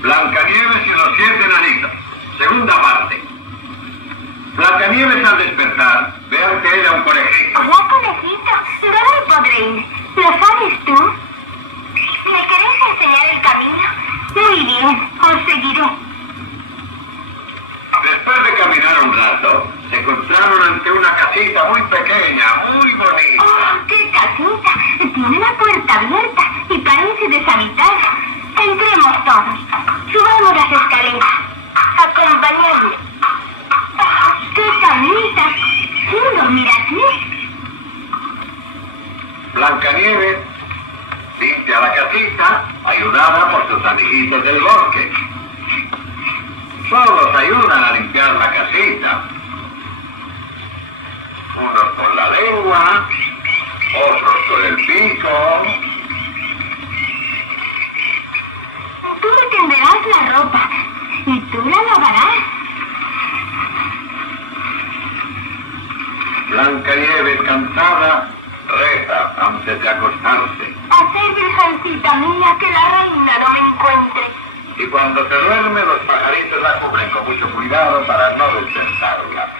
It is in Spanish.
Blancanieves y los 7 enanitos. Segunda parte. Blancanieves al despertar ve ante ella un conejito. Hola, conejito. ¿Dónde podré ir? ¿Lo sabes tú? ¿Me queréis enseñar el camino? Muy bien, os seguiré. Después de caminar un rato, se encontraron ante una casita muy pequeña, muy bonita. ¡Oh, qué casita! Tiene la puerta abierta y parece deshabitada. Entremos todos. Subamos las escaleras. Acompañadme. ¡Qué camita! ¿Quién dormirá aquí? Blancanieves limpia la casita, ayudada por sus amiguitos del bosque. Todos ayudan a limpiar la casita. Unos con la lengua, otros con el pico. Tú me tenderás la ropa y tú la lavarás. Blancanieves, cansada, reza antes de acostarse. Haced, virgencita mía, que la reina no me encuentre. Y cuando se duerme, los pajaritos la cubren con mucho cuidado para no despertarla.